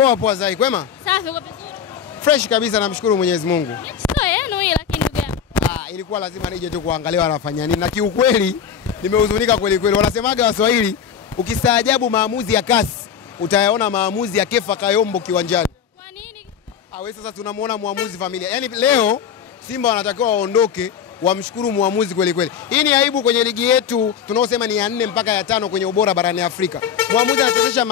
Poa poa Zai, kwema? Safi, uko vizuri? Fresh kabisa, namshukuru Mwenyezi Mungu. Sio yenu hii lakini ndugu yangu. Ilikuwa lazima nije tu kuangalia wanafanya nini. Na kiukweli nimehuzunika kweli kweli. Wanasemaga Waswahili, ukistaajabu maamuzi ya kasi, utayaona maamuzi ya Kefa Kayombo kiwanjani. Kwa nini? Wewe sasa tunamuona muamuzi familia. Yaani leo Simba wanatakiwa waondoke, wamshukuru muamuzi kweli kweli. Hii ni aibu kwenye ligi yetu tunaosema ni ya 4 mpaka ya 5 kwenye ubora barani Afrika. Muamuzi anachezesha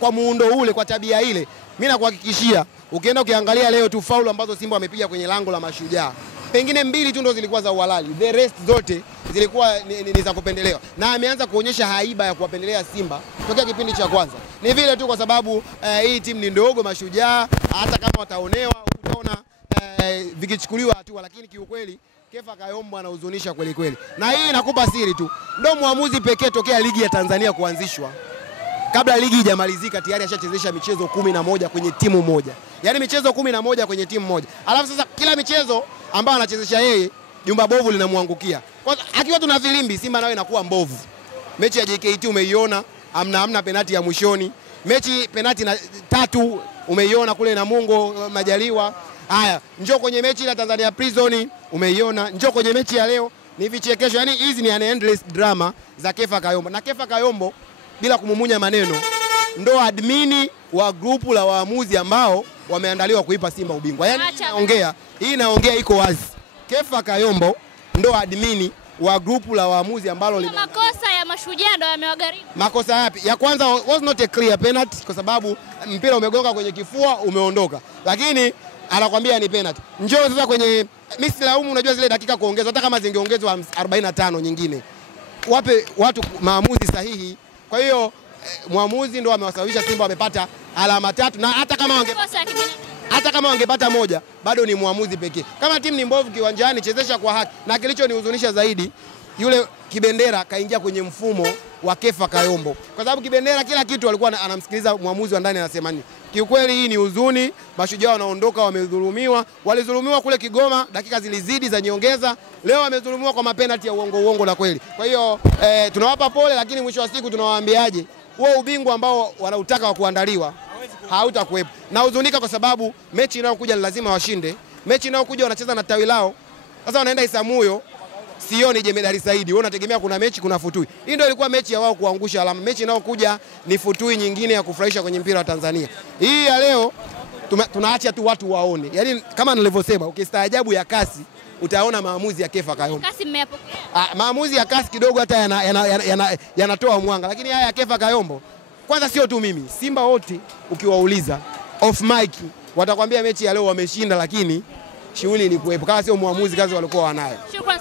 kwa muundo ule, kwa tabia ile. Mimi nakuhakikishia ukienda ukiangalia leo tu faulu ambazo Simba wamepiga kwenye lango la Mashujaa, pengine 2 tu ndo zilikuwa za uhalali, the rest zote zilikuwa ni za kupendelewa. Na ameanza kuonyesha haiba ya kuwapendelea Simba tokea kipindi cha kwanza. Ni vile tu kwa sababu hii timu ni ndogo Mashujaa, hata kama wataonewa utaona vikichukuliwa hatua, lakini kiukweli Kefa Kayombo anahuzunisha kweli kweli. Na hii inakupa siri tu, ndio muamuzi pekee tokea ligi ya Tanzania kuanzishwa, kabla ligi haijamalizika tayari ashachezesha michezo 11 kwenye timu moja. Yaani michezo 11 kwenye timu moja. Alafu sasa kila michezo ambayo anachezesha yeye, jumba bovu linamwangukia. Kwa akiwa tuna filimbi, Simba nayo inakuwa mbovu. Mechi ya JKT umeiona, hamna penalti ya mwishoni. Mechi penalti na 3 umeiona kule na Mungo Majaliwa. Haya, njoo kwenye mechi la Tanzania Prison umeiona, njoo kwenye mechi ya leo ni vichekesho. Yaani hizi ni an endless drama za Kefa Kayombo. Na Kefa Kayombo bila kumumunya maneno ndo admini wa grupu la waamuzi ambao wameandaliwa kuipa Simba ubingwa. Yaani hii naongea iko wazi. Kefa Kayombo ndo admini wa grupu la waamuzi ambalo makosa ya Mashujaa ndo yamewagharimu. Makosa yapi? Ya kwanza was not a clear penalty kwa sababu mpira umegonga kwenye kifua umeondoka. Lakini anakuambia ni penalty. Njoo sasa kwenye misilaumu, unajua zile dakika kuongezwa, hata kama zingeongezwa 45 nyingine. Wape watu maamuzi sahihi. Kwa hiyo muamuzi ndo amewasababisha Simba wamepata alama 3, na hata kama wangepata moja bado ni muamuzi pekee. Kama timu ni mbovu kiwanjani, chezesha kwa haki. Na kilichonihuzunisha zaidi, yule Kibendera kaingia kwenye mfumo wa Kefa Kayombo. Kwa sababu Kibendera kila kitu alikuwa anamsikiliza muamuzi wa ndani anasema nini. Kiukweli hii ni huzuni, Mashujaa wanaondoka wamedhulumiwa. Walizulumiwa kule Kigoma, dakika zilizidi za nyongeza. Leo wamedhulumiwa kwa mapenalti ya uongo na kweli. Kwa hiyo tunawapa pole, lakini mwisho wa siku tunawaambiaje, huo ubingwa ambao wanautaka wa kuandaliwa hautakuwepo. Na huzunika kwa sababu mechi inayokuja lazima washinde. Mechi inayokuja wanacheza na tawi lao. Sasa wanaenda Isamuyo, sioni Jemedari Saidi. Wao unategemea kuna mechi kuna Futui. Hii ndio ilikuwa mechi ya wao kuangusha alama. Mechi inayokuja ni Futui nyingine ya kufurahisha kwenye mpira wa Tanzania. Hii ya leo tunaacha tu watu waone. Yaani kama nilivyosema, ukistaajabu ya kasi utaona maamuzi ya Kefa Kayombo. Kasi mmeyapokea? Maamuzi ya kasi kidogo hata yanatoa mwanga, lakini haya ya Kefa Kayombo, kwanza sio tu mimi, Simba wote ukiwauliza off mic watakwambia mechi ya leo wameshinda, lakini shughuli ilikuwepo. Kama sio muamuzi kazi walikuwa wanayo. Shukrani.